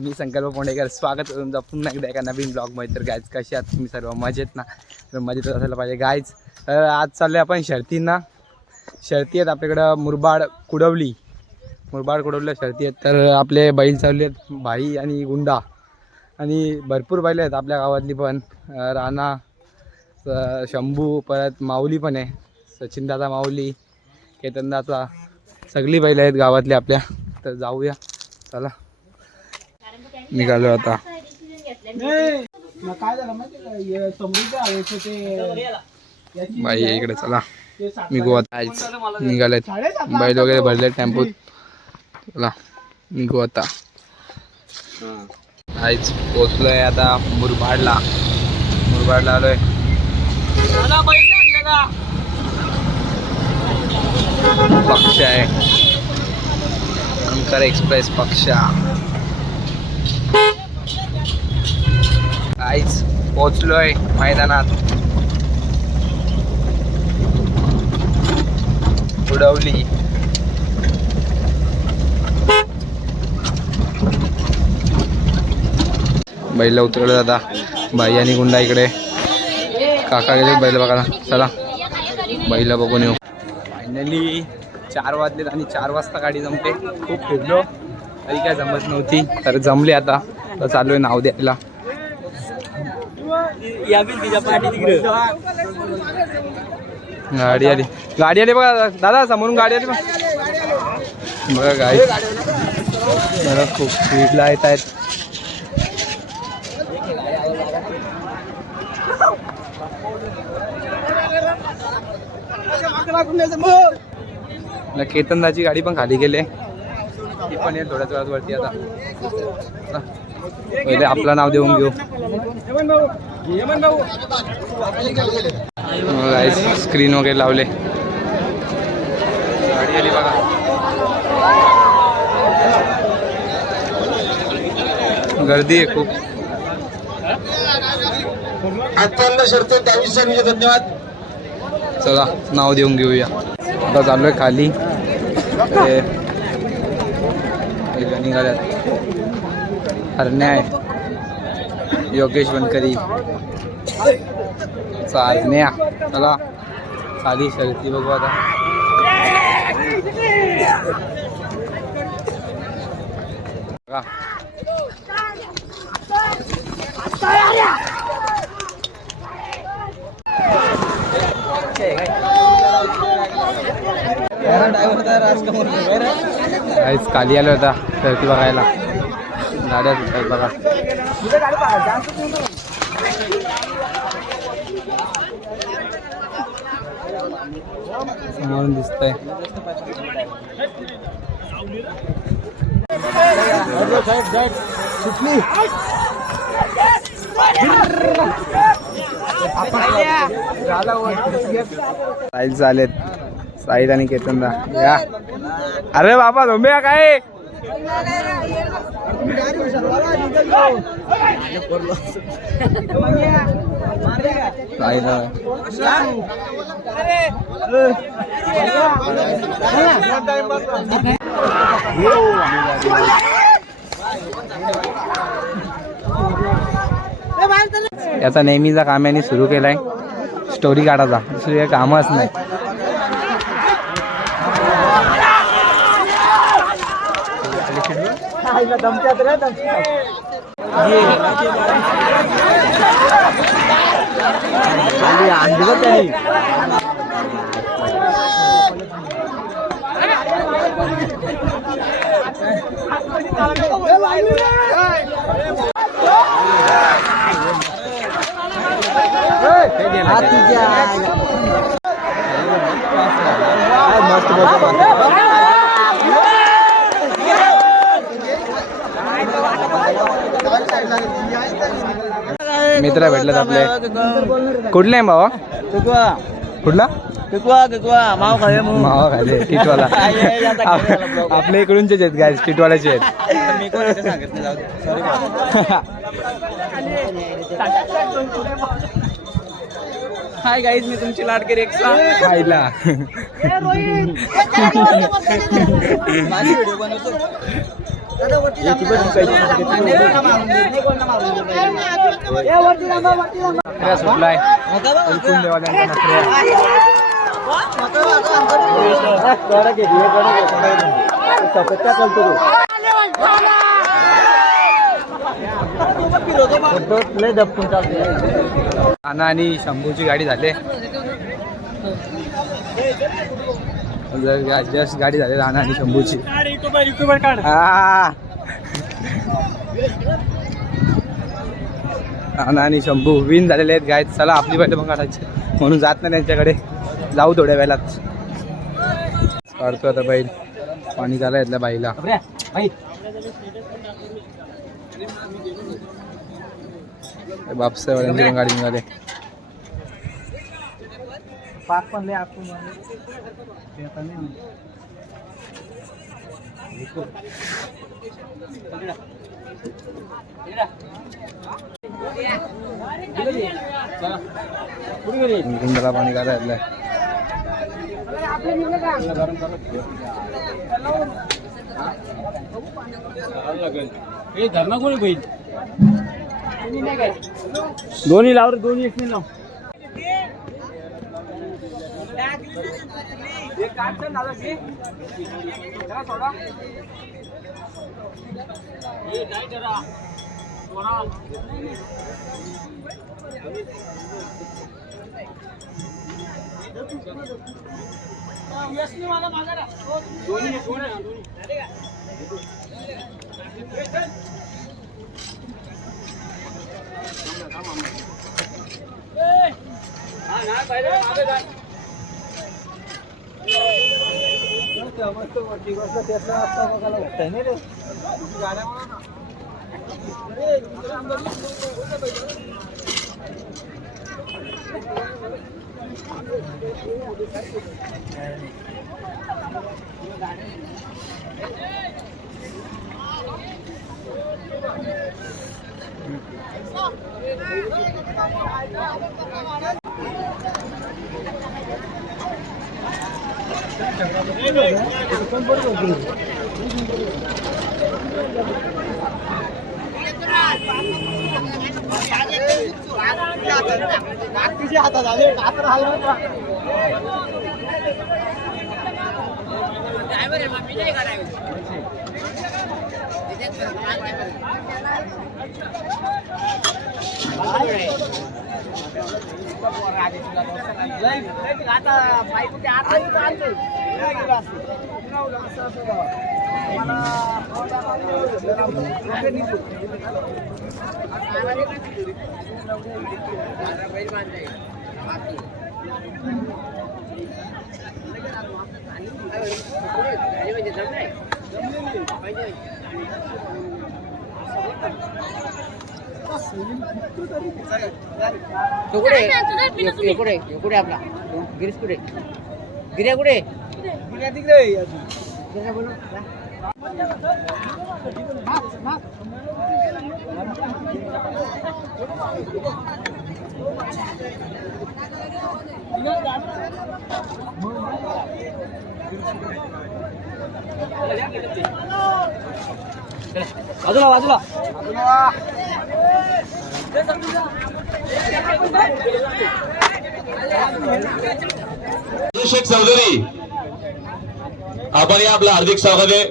मी संकल्प पोंडेकर स्वागत करून तुमचा पुन्हा एकदा एका नवीन ब्लॉगमध्ये. तर गायज कशी आहात तुम्ही सर्व? मजेत ना? तर मजेत असायला पाहिजे गायज. तर आज चाललो आहे आपण शर्तींना. शर्ती आहेत आपल्याकडं मुरबाड कुडवलीला शर्ती आहेत. तर आपले बैल चालले आहेत भाई आणि गुंडा आणि भरपूर बैल आहेत आपल्या गावातली पण. राणा, शंभू, परत माऊली पण आहे, सचिनदादा माऊली, केतनदाचा, सगळी बैल आहेत गावातली आपल्या. तर जाऊया चला, निघालो आता. बाई इकडे चला, मी गोवा आईच निघालेत, बैल वगैरे भरले टेम्पोत. चला निघू आता. आईच पोचलोय आता मुरबाडला आलोय. पक्ष आहे, अंकर एक्सप्रेस पक्षा. आईच पोचलोय मैदानात. कुडवली बैल उतरवलं आता. बाई आणि गुंडा इकडे, काका गेले बैल बघायला. चला बैल बघून येऊ. फायनली 4 वाजलेत आणि 4 वाजता गाडी जमते. खूप फिरलो तरी काय जमत नव्हती, तर जमले आता. तर चालू आहे नाव द्यायला. गाडी आली बघा दादा, समोरून गाडी आली बघा. गाडी बघा खूप स्पीडला येत आहेत. केतनदाची गाडी पण खाली गेले, ती पण येईल थोड्याच वेळात वरती. आता पहिले आपलं नाव देऊन घेऊ. स्क्रीन वगैरे लावले. गाडी आली बघा. गर्दी आहे खूप. धन्यवाद. चला नाव देऊन घेऊया. आता चाललोय खाली. निघाल्यात हरण्या आहे, योगेश बनकरी, चारण्या. चला खाली शर्ती बघू आता. काहीच खाली आलो होता शर्ती बघायला. गाड्या सुद्धा बघा. समोरून दिसतंय. साहिल चालेत, साहिल आणि केतनदा या. अरे बाबा झोंबे काय याचा नेहमीचा काम यांनी सुरू केलाय, स्टोरी काढायचा. दुसरी काही कामच नाही. मित्र भेटलेत आपले. कुठले आहे बाबा? कुठला? मावा खाले टिटवाला. आपल्या इकडूनचेच आहेत गाय, टिटवाल्याचे आहेत. हाय गाईज, मी तुमची लाडकी रेक्षा. खायला माझी व्हिडिओ बनवतो. सुटलाय आना आणि शंभूची गाडी झाले जस्ट गाडी झाली राणा आणि शंभूची. राणा आणि शंभू विन झालेले आहेत गाय. चला आपली बैठक पण काढायची म्हणून जात नाही त्यांच्याकडे, जाऊ थोड्या वेळात. काढतो आता बैल, पाणी झालं यातल्या बाईला. बापसाहेबांची पण गाडी निघाले. पाक पण लय आपण गुंडाला पाणी काढायला. धरणा कोणी बैल दोन्ही लावर दोन्ही एक लाव. कुठे आपला गिरीश कुठे गिर्या कुठे गिर्या तिकडे गिर्या बोलू बाजूला बाजूला शेख चौधरी आपण या आपलं हार्दिक स्वागत आहे.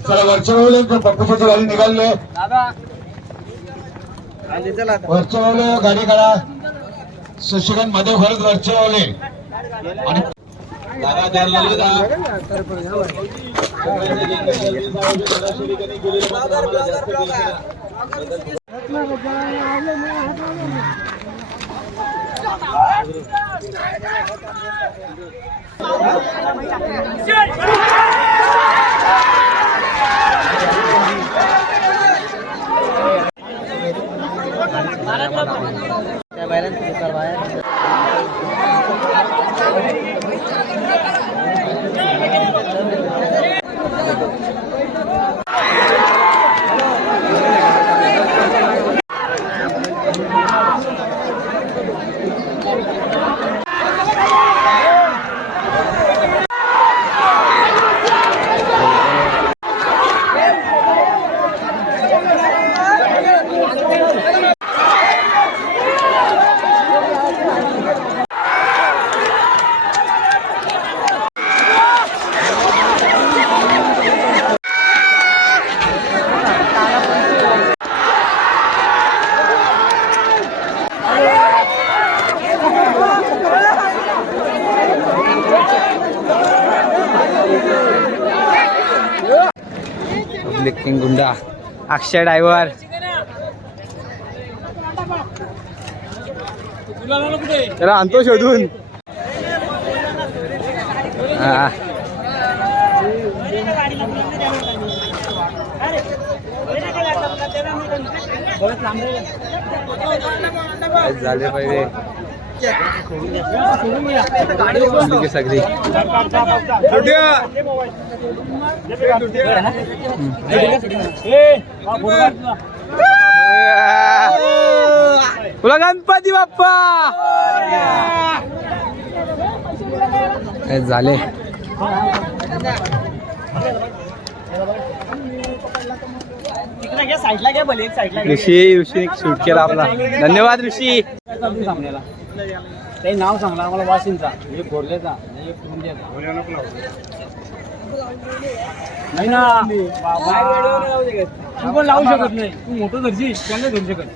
चला वरच्या बाजूला पप्पूची गाडी निघाली. वरच्या बाजूला गाडी काढा. सुशिकांत मध्ये खरंच वरच्या बाजूला आणि दादा पब्लिक किंग गुंडा अक्षय ड्रायव्हर त्याला आणतो शोधून. हा. काय झाले पाहिजे सगळी तुला गणपती बाप्पा झाले. ऋषी शूट केला आपला. धन्यवाद ऋषी. ते नाव सांगला आम्हाला वाशिंचा एक बोरलेचा एक कुंड्याचा नाही ना तू पण लावू शकत नाही. तू मोठं धरशील त्यांना धरू शकत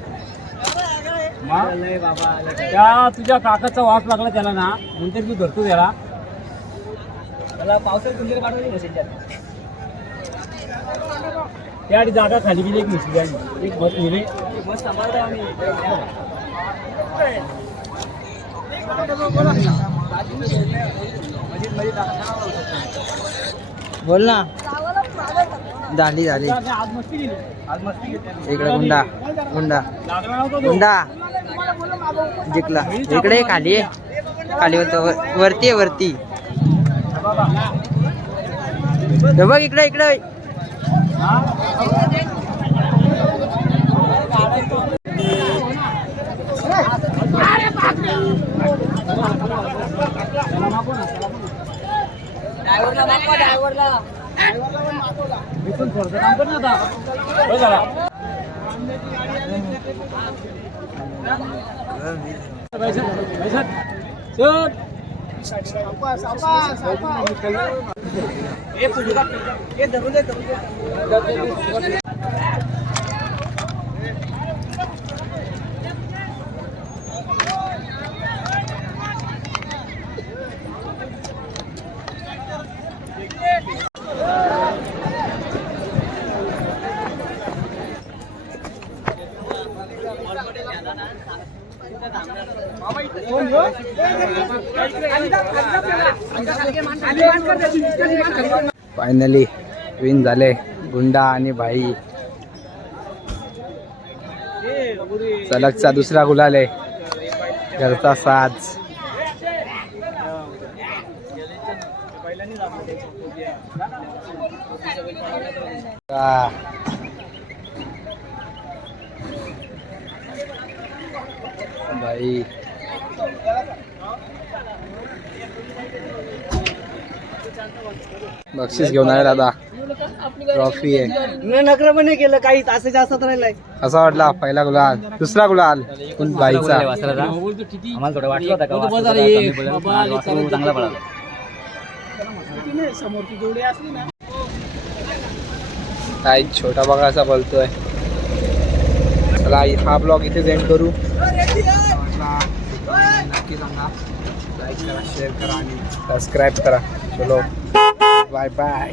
बाबा. त्या तुझ्या काकाचा वास लागला त्याला ना नंतर तू धरतो त्याला पावसाळ्यात कुंडीला काढून नसेल त्या जागा खाली गेली एक मुसली एक बस नेली बस सांभाळतो आम्ही. बोल ना. झाली इकडे गुंडा गुंडा गुंडा जिंकला. इकडे खाली खाली होत वरती वरती बघ इकडे इकडे. फायनली विन झाले गुंडा आणि भाई. सलगचा दुसरा गुलाल आहे. घरचा साज. भाई बक्षीस घेऊन आहे दादा. ट्रॉफी आहे. नखरं पण नाही केलं काही तास जास्त राहिलाय. कसा वाटला पहिला गुलाल दुसरा गुलाल बाईचा. आम्हाला थोडं वाटलं होतं चांगला पडला. काय छोटा बघायचा बोलतोय. चला हा ब्लॉग इथे एंड करू. नक्की सांगा. लाईक करा शेअर करा आणि सबस्क्राईब करा. चलो बाय बाय.